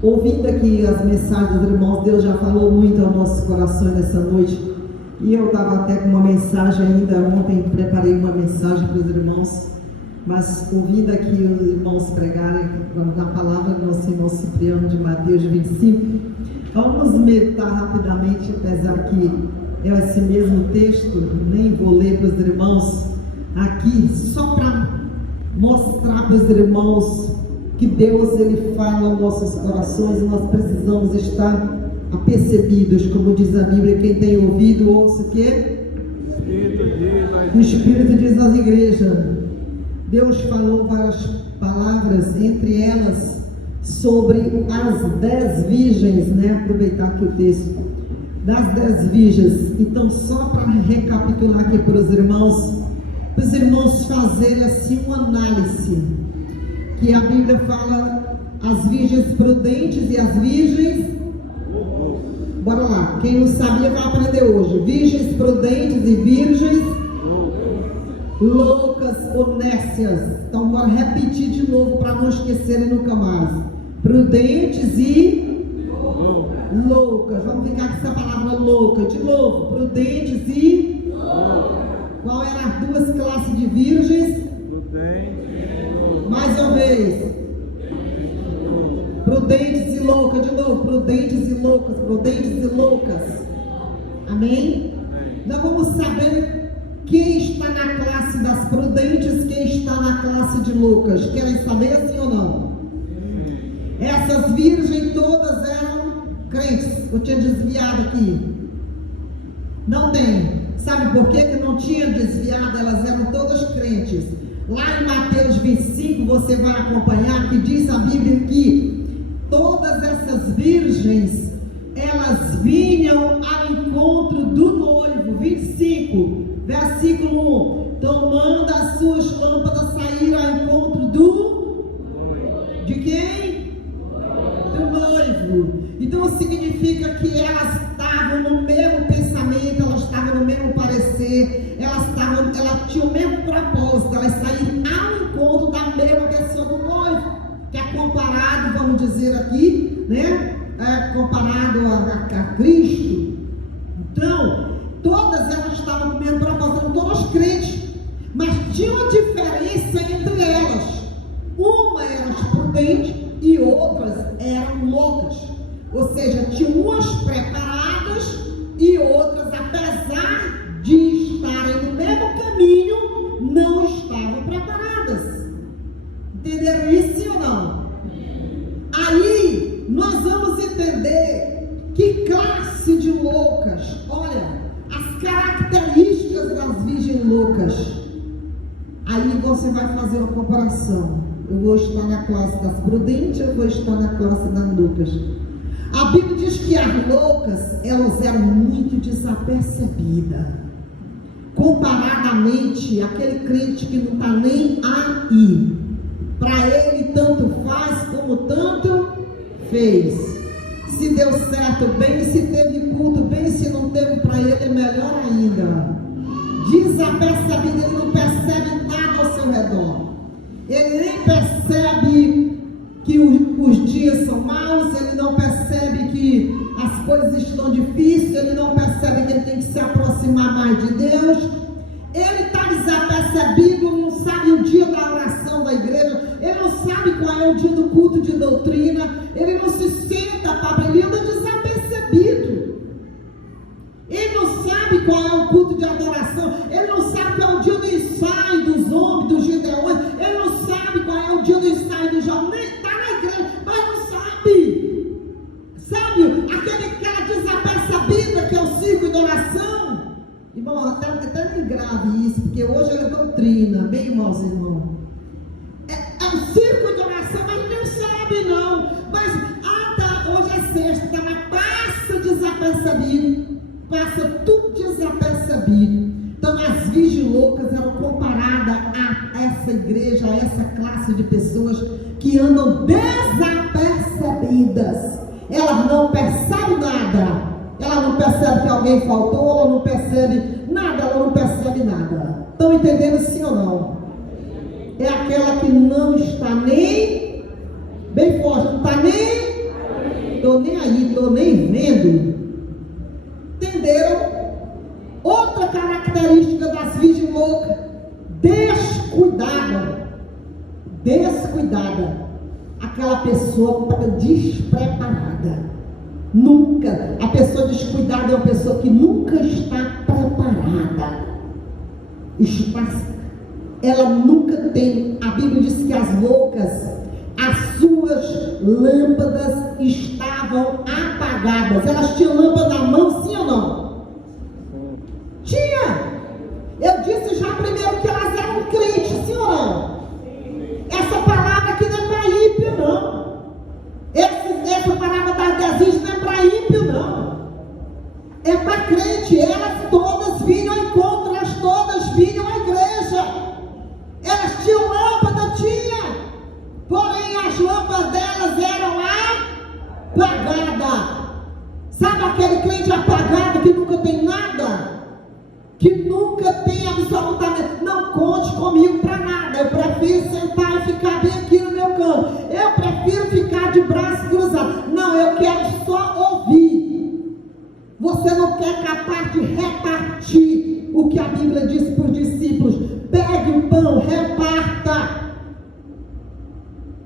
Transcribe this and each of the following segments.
Ouvindo aqui as mensagens dos irmãos, Deus já falou muito ao nosso coração nessa noite. E eu estava até com uma mensagem ainda ontem, preparei uma mensagem para os irmãos. Mas ouvindo aqui os irmãos pregarem na palavra do nosso irmão Cipriano de Mateus 25, vamos meditar rapidamente, apesar que é esse mesmo texto, nem vou ler para os irmãos aqui, só para mostrar para os irmãos que Deus, Ele fala aos nossos corações e nós precisamos estar apercebidos, como diz a Bíblia, quem tem ouvido, ouça o quê? O Espírito diz às igrejas. Deus falou várias palavras, entre elas sobre as 10 virgens, né? Aproveitar aqui o texto das 10 virgens. Então, só para recapitular aqui para os irmãos fazerem assim uma análise, que a Bíblia fala as virgens prudentes e as virgens, bora lá, quem não sabia vai aprender hoje, virgens prudentes e virgens loucas ou nércias. Então bora repetir de novo para não esquecerem nunca mais. Prudentes e loucas. Vamos ficar com essa palavra louca de novo. Prudentes e qual eram as duas classes de virgens? Mais uma vez. Prudentes e loucas. De novo. Prudentes e loucas. Prudentes e loucas. Amém? Nós vamos saber quem está na classe das prudentes, quem está na classe de loucas. Querem saber assim ou não? Essas virgens todas eram crentes. Eu tinha desviado aqui. Não tem. Sabe por quê que não tinha desviado? Elas eram todas crentes. Lá em Mateus 25 você vai acompanhar que diz a Bíblia que todas essas virgens, elas vinham ao encontro do noivo. 25 versículo 1, tomando as suas lâmpadas, saíram ao encontro de quem? Do noivo. Então significa que elas estavam no mesmo pensamento, elas estavam no mesmo parecer, elas tinham o mesmo propósito, elas saíram ao encontro da mesma pessoa do noivo, que é comparado, vamos dizer aqui, né? Comparado a Cristo. Então, todas elas estavam com o mesmo propósito, eram todas crentes, mas tinha uma diferença entre elas. Uma eram prudentes e outras eram loucas. Ou seja, tinha umas preparadas e outras, apesar de estarem no mesmo caminho, não estavam preparadas. Entenderam isso, sim ou não? Aí nós vamos entender que classe de loucas. Olha, as características das virgens loucas. Aí você vai fazer uma comparação. Eu vou estar na classe das prudentes, eu vou estar na classe das loucas. A Bíblia diz que as loucas, elas eram muito desapercebidas. Comparadamente, aquele crente que não está nem aí. Para ele, tanto faz como tanto fez. Se deu certo, bem. Se teve culto, bem. Se não teve, para ele é melhor ainda. Desapercebido, ele não percebe nada ao seu redor. Ele nem percebe que os dias são maus. Ele não percebe que as coisas estão difíceis. Ele não percebe que ele tem que se aproximar mais de Deus. Ele está desapercebido, não sabe o dia da oração da igreja. Ele não sabe qual é o dia do culto de doutrina. Ele não se senta para ele anda desapercebido. Ele não sabe qual é o culto de adoração. Ele não sabe qual é o dia do ensaio dos homens, dos gideões. Ele não sabe qual é o dia do ensaio dos jovens. Nem está na igreja, mas não sabe. Sabe, aquele cara desapercebido que é o circo de oração. Irmão, até grave isso, porque hoje é doutrina, bem, irmãos, irmão. É um circo de oração, mas ele não sabe, não. Mas, hoje é sexta, mas passa desapercebido. Passa tudo desapercebido. Então, as virgens loucas eram comparadas a essa igreja, a essa classe de pessoas que andam desapercebidas. Elas não percebem nada. Ela não percebe que alguém faltou, ela não percebe nada, ela não percebe nada. Estão entendendo sim ou não? É aquela que não está nem, bem forte, não está nem tô nem aí, tô nem vendo. Entenderam? Outra característica das virgens loucas: descuidada. Aquela pessoa despreparada. A pessoa descuidada é uma pessoa que nunca está preparada. Ela nunca tem. A Bíblia diz que as loucas, as suas lâmpadas estavam apagadas. Elas tinham lâmpada na mão, sim ou não? Tinha. Eu disse já primeiro que elas eram crentes, sim ou não? Essa palavra aqui não é para ímpio, não. Essa palavra das virgens não é para ímpio, não. É para crente. Elas todas vinham ao encontro, elas todas vinham à igreja. Elas tinham lâmpada, tinha. Porém as lâmpadas delas eram apagadas. Sabe aquele crente apagado que nunca tem nada? Que nunca tem absolutamente. Não conte comigo para nada. Eu prefiro sentar e ficar bem aqui no meu canto. Eu prefiro ficar de braço cruzado. Não, eu quero só ouvir. Você não quer capaz de repartir o que a Bíblia diz para os discípulos. Pegue o pão, reparta.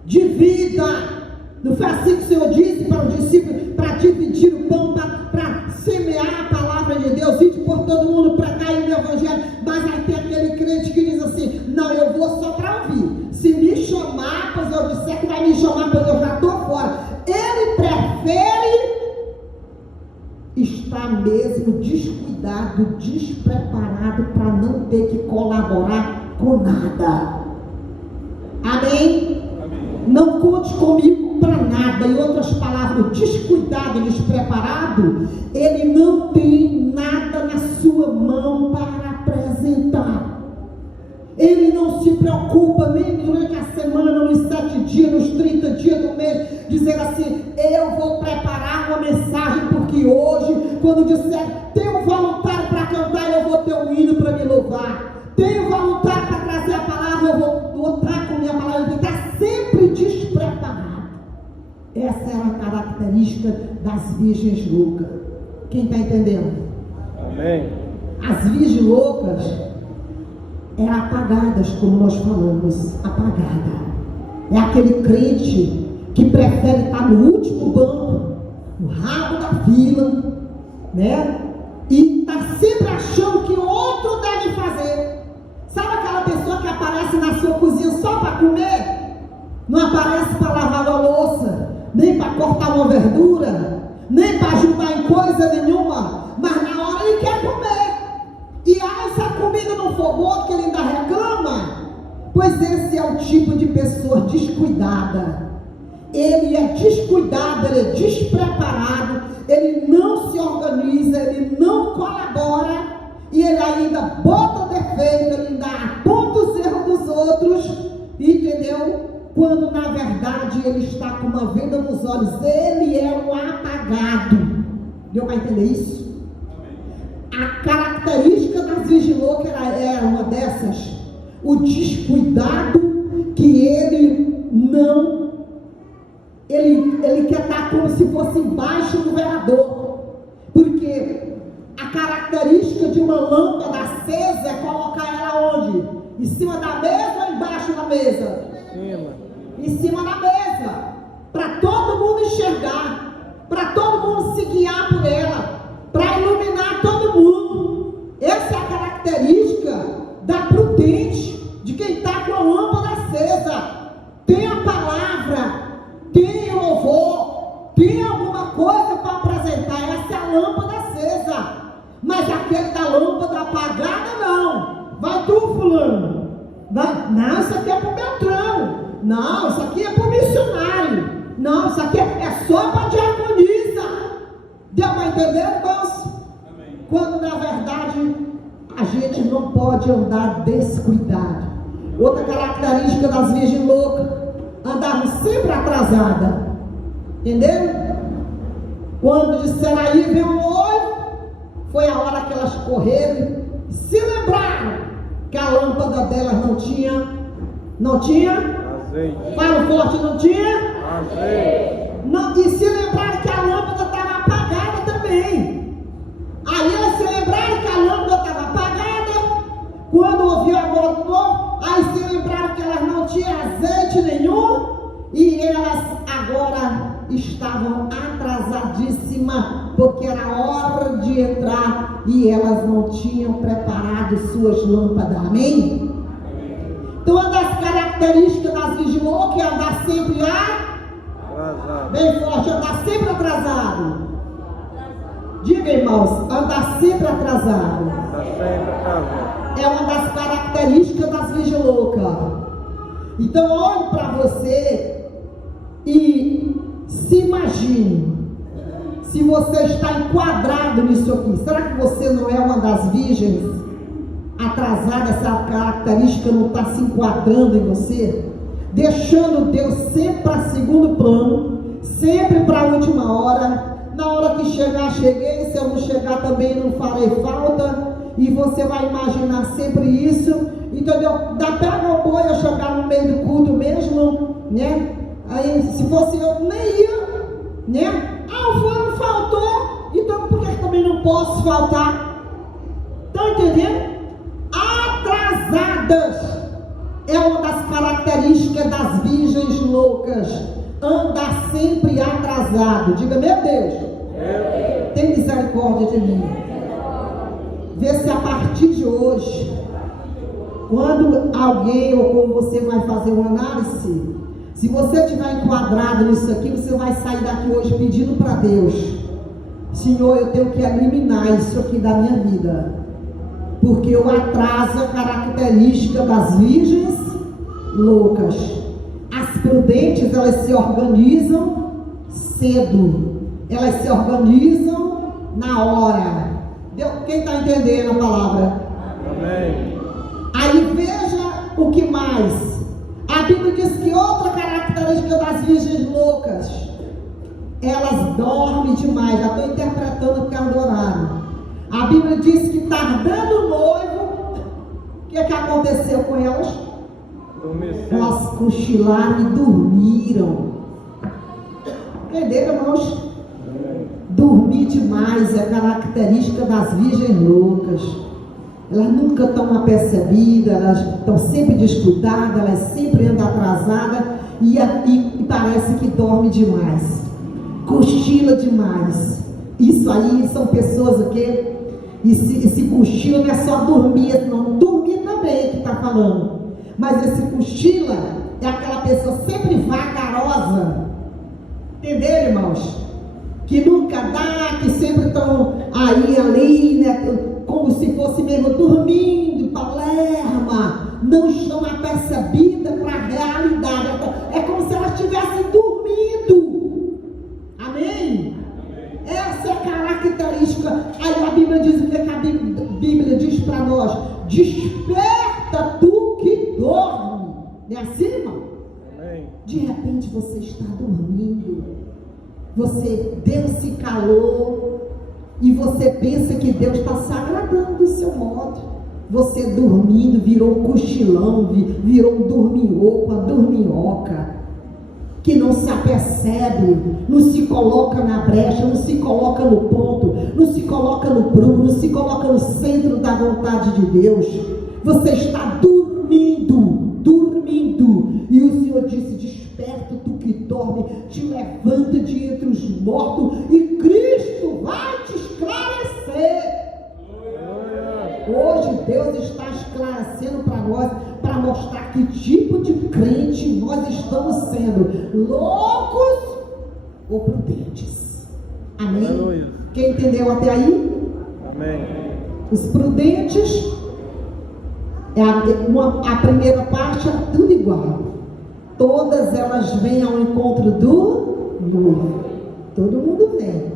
Divida. Não foi assim que o Senhor disse para os discípulos, para dividir o pão, para semear a palavra de Deus, ir por todo mundo para cair no Evangelho. Mas aí tem aquele crente que diz assim: não, eu vou só para ouvir. Se me chamar, pois eu disser que vai me chamar, pois eu já estou fora. Ele prefere estar mesmo descuidado, despreparado, para não ter que colaborar com nada. Amém? Não conte comigo para nada. Em outras palavras, descuidado e despreparado, ele não tem nada na sua mão para apresentar. Ele não se preocupa nem durante a semana, nos 7 dias, nos 30 dias do mês, dizer assim: eu vou preparar uma mensagem, porque hoje, quando disser tem um voluntário para cantar, eu vou ter um hino para me louvar. Tenho voluntário para trazer a palavra, eu vou estar com a minha palavra. Ele está sempre despreparado. Essa era a característica das virgens loucas. Quem está entendendo? Amém. As virgens loucas eram apagadas, como nós falamos. Apagada. É aquele crente que prefere estar no último banco, no rabo da fila, né? E está sempre achando que o outro deve fazer. Sabe aquela pessoa que aparece na sua cozinha só para comer? Não aparece para lavar a louça, nem para cortar uma verdura, nem para ajudar em coisa nenhuma, mas na hora ele quer comer. E se a comida não for boa, que ele ainda reclama. Pois esse é o tipo de pessoa descuidada. Ele é descuidado, ele é despreparado, ele não se organiza, ele não colabora, e ele ainda bota defeito, ele ainda aponta os erros dos outros, entendeu? Quando na verdade ele está com uma venda nos olhos, ele é um apagado. Deu para entender isso? A característica das virgens loucas era uma dessas: o descuidado, que ele não. Ele quer estar como se fosse embaixo do velador, porque a característica de uma lâmpada acesa é colocar ela onde? Em cima da mesa ou embaixo da mesa? Em cima da mesa, para todo mundo enxergar, para todo mundo se guiar por ela, para iluminar todo mundo. Essa é a característica da prudente, de quem está com a lâmpada acesa. Tem a palavra, tem o louvor, tem alguma coisa para apresentar. Essa é a lâmpada acesa. Mas aquele da lâmpada apagada, não. Vai tu, fulano. Não, isso aqui é para o Beltrão. Não, isso aqui é para o missionário. Não, isso aqui é só para a diaconisa. Deu para entender, irmãos? Quando na verdade a gente não pode andar descuidado. Outra característica das virgens loucas: andavam sempre atrasadas. Entendeu? Quando disseram aí vem o noivo, foi a hora que elas correram, se lembraram que a lâmpada delas não tinha? Azeite. Fala forte, não tinha? Azeite. Não, e se lembraram que a E elas agora estavam atrasadíssimas, porque era hora de entrar e elas não tinham preparado suas lâmpadas. Amém? Então, uma das características das virgens loucas é andar sempre atrasado. Bem forte, andar sempre atrasado. Diga, irmãos, andar sempre atrasado. É uma das características das virgens loucas. Então, olhe para você e se imagine se você está enquadrado nisso aqui. Será que você não é uma das virgens atrasada? Essa característica não está se enquadrando em você, deixando Deus sempre para segundo plano, sempre para a última hora. Na hora que chegar, cheguei. Se eu não chegar também não farei falta. E você vai imaginar sempre isso, entendeu? Da pega o boi eu chegar no meio do culto mesmo, né? Aí se fosse eu nem ia, né? O fulano faltou, então por que também não posso faltar? Estão entendendo? Atrasadas é uma das características das virgens loucas. Andar sempre atrasado. Diga, meu Deus, tem misericórdia de mim. Vê se a partir de hoje, quando alguém ou quando você vai fazer uma análise, se você estiver enquadrado nisso aqui, você vai sair daqui hoje pedindo para Deus: Senhor, eu tenho que eliminar isso aqui da minha vida, porque o atraso é característica das virgens loucas. As prudentes, elas se organizam cedo, elas se organizam na hora. Quem está entendendo a palavra? Amém. Aí veja o que mais. A Bíblia diz que outra característica das virgens loucas, elas dormem demais. Já estou interpretando o que é o horário. A Bíblia diz que tardando o noivo, o que aconteceu com elas? Elas cochilaram e dormiram. Entenderam, irmãos? Dormir demais é característica das virgens loucas. Elas nunca estão apercebidas, elas estão sempre descuidadas, elas sempre andam atrasadas e parece que dorme demais, cochila demais. Isso aí são pessoas o quê? Esse cochila não é só dormir, não. Dormir também que está falando. Mas esse cochila é aquela pessoa sempre vagarosa. Entenderam, irmãos? Que nunca dá, que sempre estão aí, ali, né, como se fosse mesmo dormindo, palerma, não estão apercebidas para a realidade. É como se elas estivessem dormindo. Amém? Essa é a característica. Aí a Bíblia diz o que a Bíblia diz para nós: desperta tu que dorme. Não é assim, irmão? Amém. De repente você está dormindo. Deus se calou e você pensa que Deus está se agradando do seu modo. Você dormindo, virou um cochilão, virou um dorminhoco, uma dorminhoca, que não se apercebe, não se coloca na brecha, não se coloca no ponto, não se coloca no prumo, não se coloca no centro da vontade de Deus. Você está dormindo. E o Senhor disse: desperta tu que dorme, te levanta de entre os mortos e Cristo vai te esclarecer. Hoje Deus está esclarecendo para nós, para mostrar que tipo de crente nós estamos sendo: loucos ou prudentes. Amém? Aleluia. Quem entendeu até aí? Amém. Os prudentes, a primeira parte é tudo igual. Todas elas vêm ao encontro do noivo. Todo mundo vem.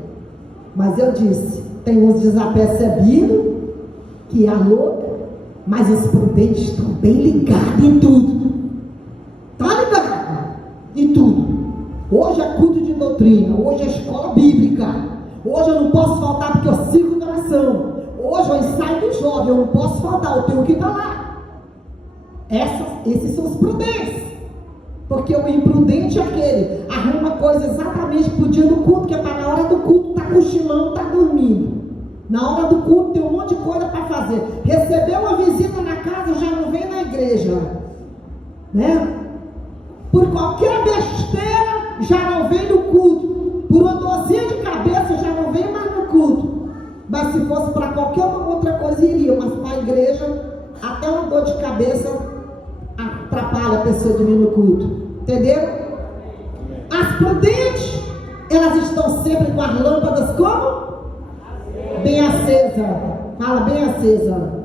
Mas eu disse, tem uns desapercebidos, que é a louca, mas os prudentes estão bem ligados em tudo. Está ligado em tudo. Hoje é culto de doutrina, hoje é escola bíblica, hoje eu não posso faltar porque eu sigo na oração, hoje eu ensaio do jovem, eu não posso faltar, eu tenho que estar lá. Esses são os prudentes. Porque o imprudente é aquele, arruma coisa exatamente pro dia do culto, que é para na hora do culto tá cochilando, tá dormindo. Na hora do culto tem um monte de coisa para fazer. Recebeu uma visita na casa, já não vem na igreja, né? por qualquer besteira já não vem no culto, por uma dorzinha de cabeça já não vem mais no culto. Mas se fosse para qualquer outra coisa iria, mas para a igreja até uma dor de cabeça atrapalha a pessoa de vir no culto. Entendeu? As prudentes, elas estão sempre com as lâmpadas como? Bem acesa. Fala, bem acesa.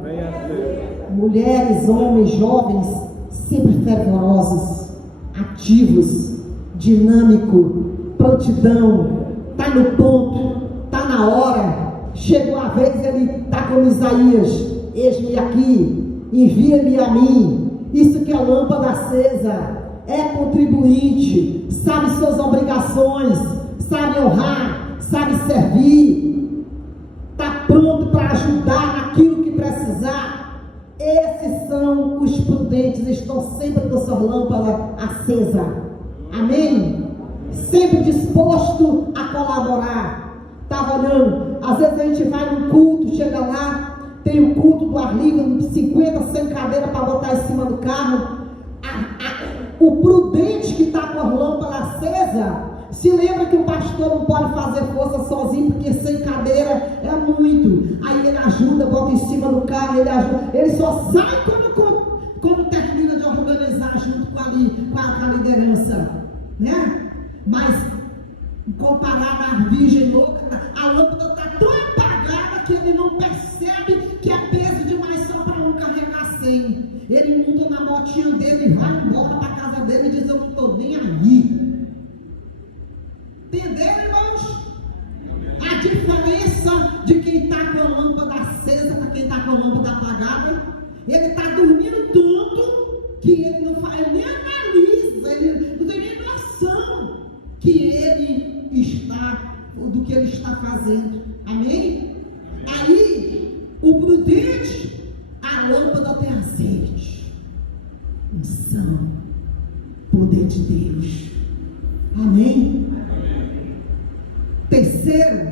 Mulheres, homens, jovens, sempre fervorosos, ativos, dinâmico, prontidão, está no ponto, está na hora. Chegou a vez, ele está como Isaías: eis-me aqui, envia-me a mim. Isso que é lâmpada acesa. É contribuinte, sabe suas obrigações, sabe honrar, sabe servir, está pronto para ajudar naquilo que precisar. Esses são os prudentes, estão sempre com sua lâmpada acesa. Amém? Sempre disposto a colaborar. Estava olhando, às vezes a gente vai num culto, chega lá, tem o culto do ar livre, 50, 100 cadeiras para botar em cima do carro. O prudente que está com a lâmpada acesa se lembra que o pastor não pode fazer força sozinho, porque sem cadeira é muito. Aí ele ajuda, bota em cima do carro, ele ajuda. Ele só sai quando termina de organizar junto com a liderança, né? Mas comparado à virgem louca, a lâmpada está tão apagada que ele não percebe que é peso demais só para um carregar 100. Ele monta na motinha dele e vai embora para a casa dele e diz: eu não estou nem aí. Entenderam, irmãos? A diferença de quem está com a lâmpada acesa para quem está com a lâmpada apagada. Ele está dormindo tanto que ele não faz, nem analisa, ele não tem nem noção que ele está, do que ele está fazendo. Amém? Aí, o prudente, a lâmpada tem azeite, unção, poder de Deus. Amém? Terceiro,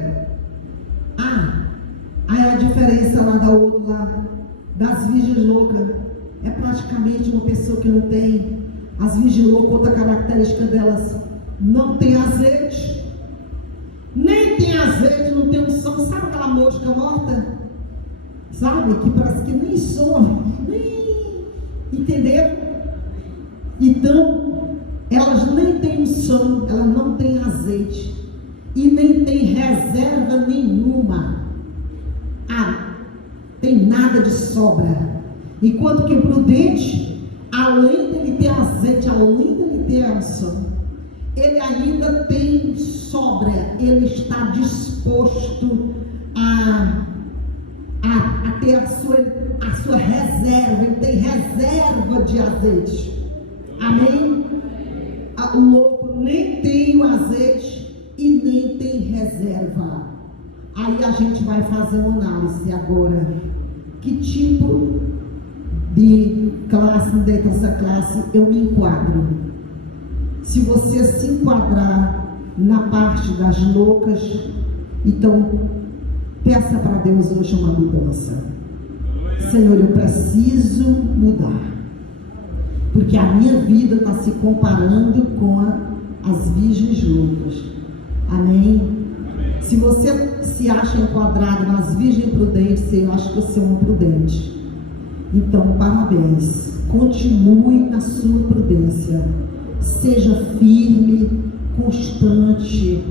aí a diferença lá da outra, lá, das virgens loucas, é praticamente uma pessoa que não tem. As virgens loucas, outra característica delas, não tem azeite, nem tem azeite, não tem unção. Sabe aquela mosca morta? Sabe? Que parece que nem some. Entenderam? Então, elas nem têm unção, elas não têm azeite e nem tem reserva nenhuma. Tem nada de sobra. Enquanto que o prudente, além dele ter azeite, além dele ter a unção, ele ainda tem sobra. Ele está disposto a ter a sua reserva. Ele tem reserva de azeite. Amém? O louco nem tem o azeite e nem tem reserva. Aí a gente vai fazer uma análise agora. Que tipo de classe, dentro dessa classe, eu me enquadro? Se você se enquadrar na parte das loucas, então peça para Deus hoje uma mudança. Senhor, eu preciso mudar, porque a minha vida está se comparando com as virgens loucas. Amém? Se você se acha enquadrado nas virgens prudentes, eu acho que você é uma prudente. Então, parabéns. Continue na sua prudência. Seja firme, constante.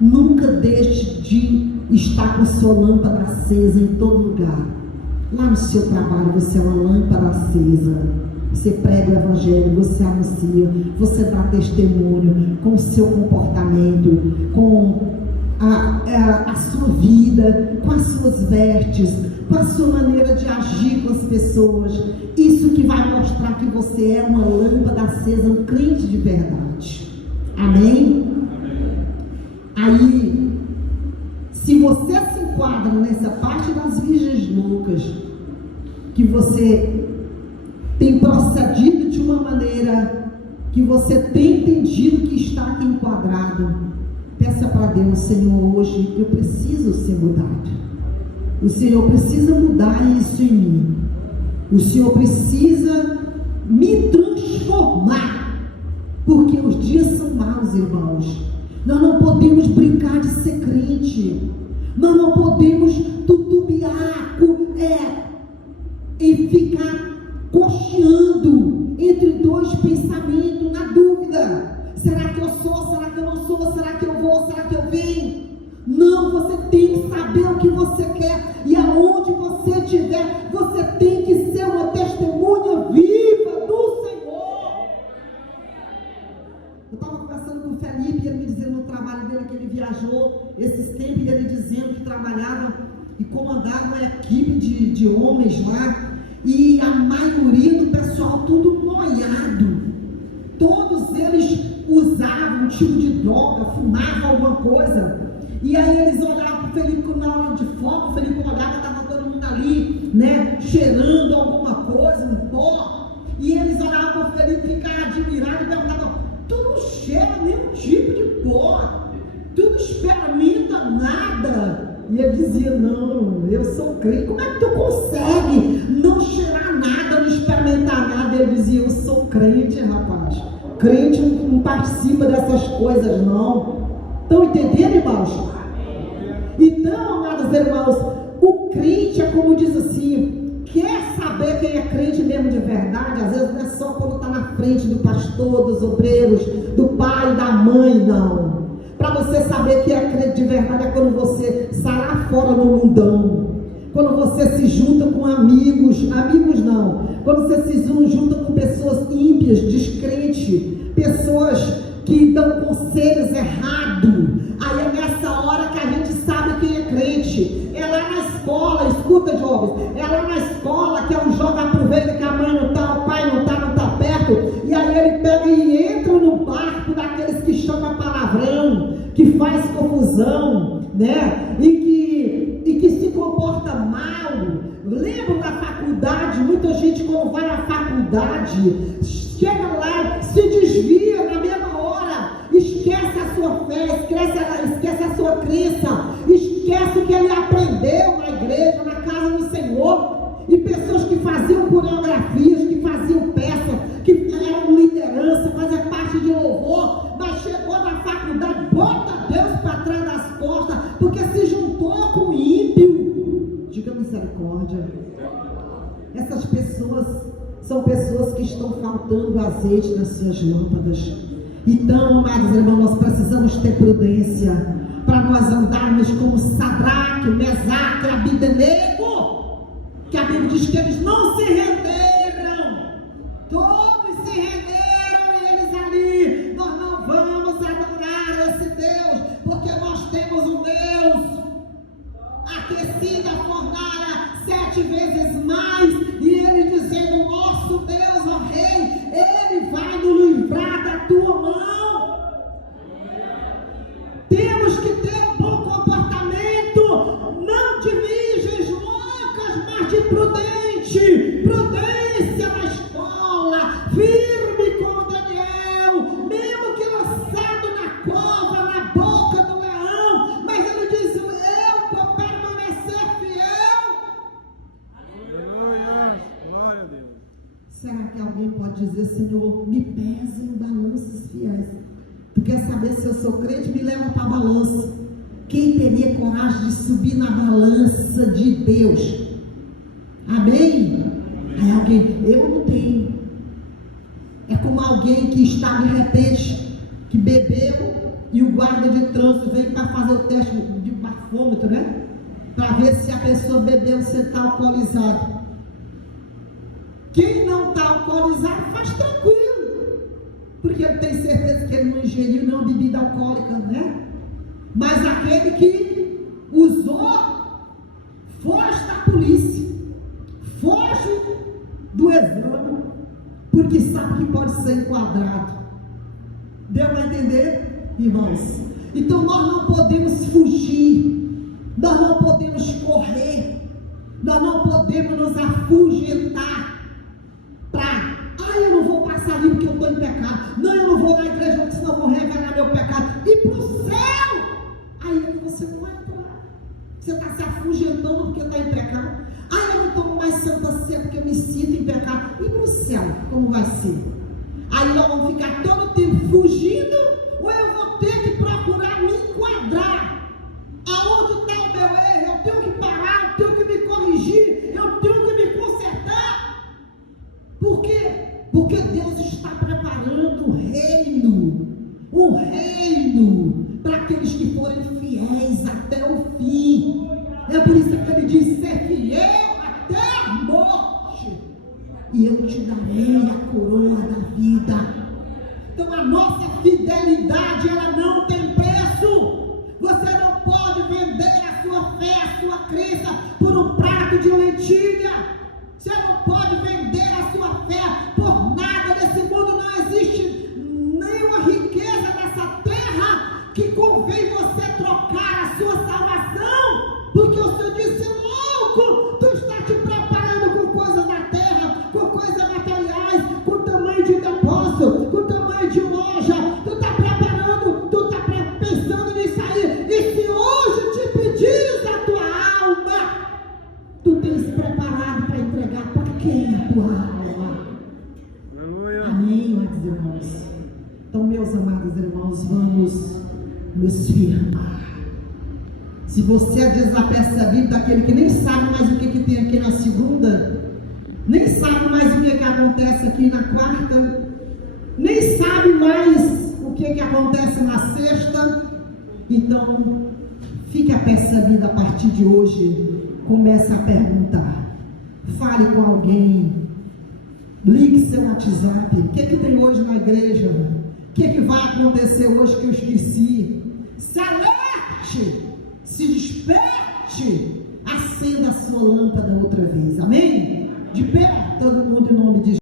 Nunca deixe de estar com sua lâmpada acesa em todo lugar. Lá no seu trabalho, você é uma lâmpada acesa. Você prega o evangelho, você anuncia, você dá testemunho com o seu comportamento, com a sua vida, com as suas vestes, com a sua maneira de agir com as pessoas. Isso que vai mostrar que você é uma lâmpada acesa, um crente de verdade. Amém? Aí, se você se enquadra nessa parte das virgens loucas, que você tem procedido de uma maneira que você tem entendido que está aqui enquadrado, peça para Deus: Senhor, hoje eu preciso ser mudado. O Senhor precisa mudar isso em mim. O Senhor precisa me transformar. porque os dias são maus, irmãos. Nós não podemos brincar de ser crente, nós não podemos tutubiar e ficar cocheando entre dois pensamentos, na dúvida: será que eu sou, será que eu não sou, será que eu vou, será que eu venho? Não, você tem que saber o que você quer, e aonde você estiver, você tem que ser uma testemunha viva do Senhor. Eu estava conversando com o Felipe, ele me dizendo no trabalho dele que ele viajou esses tempos, ele dizendo que trabalhava e comandava uma equipe de homens lá, e a maioria do pessoal tudo noiado, todos eles usavam um tipo de droga, fumavam alguma coisa. E aí eles olhavam para o Felipe na hora de foto, o Felipe olhava, estava todo mundo ali, né, cheirando alguma coisa, um pó, e eles olhavam para o Felipe, ficavam admirados e perguntavam: tu não cheira nenhum tipo de pó, tu não experimenta nada. E ele dizia: não, eu sou crente. Como é que tu consegue não cheirar nada, não experimentar nada? Ele dizia: eu sou crente, rapaz. Crente não participa dessas coisas, não. Estão entendendo, irmãos? Então, amados irmãos, o crente é como diz assim: quer saber quem é crente mesmo de verdade? Às vezes não é só quando está na frente do pastor, dos obreiros, do pai, da mãe, não. Para você saber que é crente de verdade é quando você sai lá fora no mundão, quando você se junta com amigos não, quando você se junta com pessoas ímpias, descrentes, pessoas que dão conselhos errados. Aí é nessa hora que a gente sabe quem é crente. É lá na escola, escuta, jovens, é lá na escola que é um joga aproveita que a mãe não está, o pai não está perto, e aí ele pega e entra no barco daqueles que chamam palavrão, que faz confusão, né? E que se comporta mal. Lembra da faculdade? Muita gente, quando vai à faculdade, chega lá, se desvia na mesma hora, esquece a sua fé, esquece a sua crença, esquece o que ele aprendeu na igreja, na casa do Senhor. E pessoas que faziam coreografias, que faziam peças, que eram liderança, faziam parte de louvor, mas chegou na faculdade, bota Deus para trás das costas, porque se juntou com o ímpio. Diga misericórdia. Essas pessoas são pessoas que estão faltando azeite nas suas lâmpadas. Então, amados irmãos, nós precisamos ter prudência para nós andarmos como Sadraque, Mesaque, Abidenego, que a Bíblia diz que eles não se renderam. Todos se renderam e eles ali: nós não vamos adorar esse Deus, porque nós temos um Deus aquecida, fornara 7 vezes mais. E ele dizendo: nosso Deus, ó Rei, ele vai nos livrar da tua mão. Temos que ter um bom comportamento, não de virgens loucas, mas de prudente, prudência na escola, firme como Daniel, mesmo que lançado na cova, na boca do leão, mas ele diz: eu vou permanecer fiel. Aleluia, glória a Deus. Será que alguém pode dizer: Senhor, me pese em balanças fiéis? Tu quer saber se eu sou crente? Me leva para a balança. Quem teria coragem de subir na balança de Deus? Amém? Aí alguém: eu não tenho. É como alguém que está de repente, que bebeu, e o guarda de trânsito veio para fazer o teste de bafômetro, né? Para ver se a pessoa bebeu, se está alcoolizado. Quem não está alcoolizado faz tranquilo, porque ele tem certeza que ele não ingeriu nenhuma bebida alcoólica, né? Mas aquele que usou, foge da polícia, foge do exame, porque sabe que pode ser enquadrado. Deu para entender, irmãos? Então nós não podemos fugir, nós não podemos correr, nós não podemos nos afugentar para: eu não vou passar ali porque eu estou em pecado, não, eu não vou na igreja porque senão eu vou revelar meu pecado, e para o céu, aí você não vai entrar, você está se afugentando porque está em pecado. Eu não tomo mais Santa Ceia porque eu me sinto em pecado, e para o céu, como vai ser? Aí nós vamos ficar todo o tempo fugindo, ou eu vou ter que procurar me enquadrar. Aonde está o meu erro? Eu tenho que parar, eu tenho que me corrigir, eu tenho que me consertar. Por quê? Porque Deus está preparando um reino para aqueles que forem fiéis até o fim. É por isso que ele diz: ser fiel até a morte, e eu te darei a coroa da vida. Então a nossa fidelidade, ela não tem preço. Você não pode vender a sua fé, a sua crença por um prato de lentilha. Você não pode vender a sua fé por nada nesse mundo. Não existe nenhuma riqueza nessa terra que convém você trocar a sua salvação, porque o Senhor disse: louco, tu está te preparando com coisas da terra, com coisas materiais, com tamanho de depósito, com tamanho de loja. Tu está preparando, tu está pensando nisso aí. E se hoje te pedires a tua alma, tu tens preparado para entregar para quem a tua alma? Amém, meus irmãos? Então, meus amados irmãos, vamos nos firmar. Se você é desapercebido daquele que nem sabe mais o que tem aqui na segunda, nem sabe mais o que acontece aqui na quarta, nem sabe mais o que acontece na sexta, então fique apercebido a partir de hoje. Comece a perguntar, fale com alguém, ligue seu WhatsApp. O que tem hoje na igreja? O que vai acontecer hoje que eu esqueci? Se alerte, se desperte, acenda a sua lâmpada outra vez. Amém?